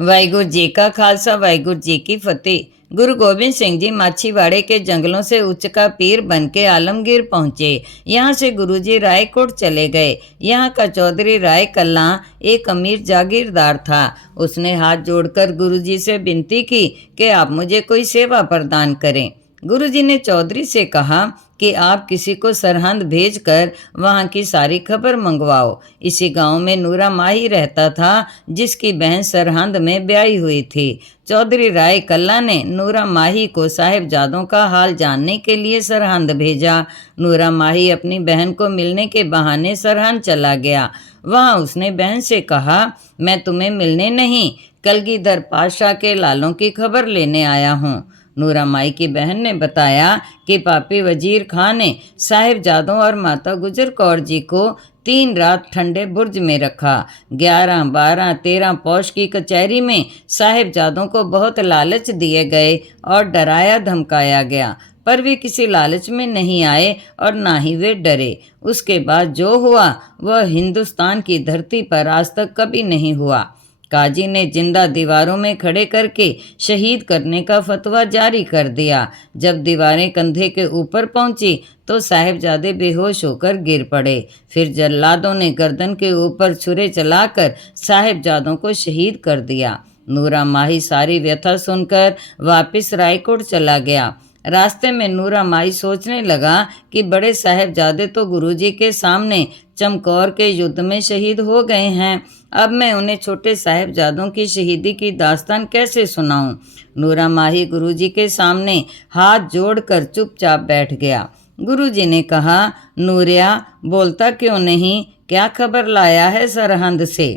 वाहिगुरु जी का खालसा वाहिगुरु जी की फतेह। गुरु गोबिंद सिंह जी माछीवाड़े के जंगलों से उच्च का पीर बन के आलमगीर पहुंचे। यहाँ से गुरुजी रायकोट चले गए। यहाँ का चौधरी राय कल्ला एक अमीर जागीरदार था। उसने हाथ जोड़कर गुरुजी से विनती की कि आप मुझे कोई सेवा प्रदान करें। गुरुजी ने चौधरी से कहा कि आप किसी को सरहंद भेजकर वहाँ की सारी खबर मंगवाओ। इसी गांव में नूरा माही रहता था, जिसकी बहन सरहंद में ब्याही हुई थी। चौधरी राय कल्ला ने नूरा माही को साहिबजादों का हाल जानने के लिए सरहंद भेजा। नूरा माही अपनी बहन को मिलने के बहाने सरहंद चला गया। वहाँ उसने बहन से कहा, मैं तुम्हें मिलने नहीं, कलगीधर पातशाह के लालों की खबर लेने आया हूँ। नूरा माई की बहन ने बताया कि पापी वजीर खां ने साहिबजादों और माता गुजर कौर जी को 3 रात ठंडे बुर्ज में रखा। 11, 12, 13 पौष की कचहरी में साहिबजादों को बहुत लालच दिए गए और डराया धमकाया गया, पर वे किसी लालच में नहीं आए और ना ही वे डरे। उसके बाद जो हुआ वह हिंदुस्तान की धरती पर आज तक कभी नहीं हुआ। काजी ने जिंदा दीवारों में खड़े करके शहीद करने का फतवा जारी कर दिया। जब दीवारें कंधे के ऊपर पहुंची तो साहिबजादे बेहोश होकर गिर पड़े। फिर जल्लादों ने गर्दन के ऊपर छुरे चलाकर साहिबजादों को शहीद कर दिया। नूरा माही सारी व्यथा सुनकर वापस रायकोट चला गया। रास्ते में नूरा माई सोचने लगा कि बड़े साहिबजादे तो गुरुजी के सामने चमकौर के युद्ध में शहीद हो गए हैं, अब मैं उन्हें छोटे साहिबजादों की शहीदी की दास्तान कैसे सुनाऊं। नूरा माही गुरुजी के सामने हाथ जोड़कर चुपचाप बैठ गया। गुरुजी ने कहा, नूरिया बोलता क्यों नहीं, क्या खबर लाया है सरहंद से।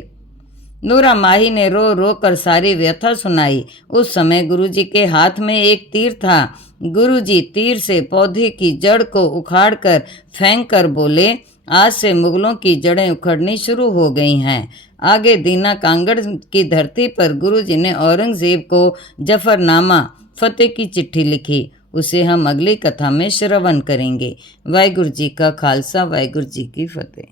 नूरा माही ने रो रो कर सारी व्यथा सुनाई। उस समय गुरुजी के हाथ में एक तीर था। गुरुजी तीर से पौधे की जड़ को उखाड़कर फेंक कर बोले, आज से मुगलों की जड़ें उखड़नी शुरू हो गई हैं। आगे दीना कांगड़ की धरती पर गुरुजी ने औरंगजेब को जफरनामा फतेह की चिट्ठी लिखी। उसे हम अगली कथा में श्रवण करेंगे। वाहिगुरु जी का खालसा वाहिगुरु जी की फतेह।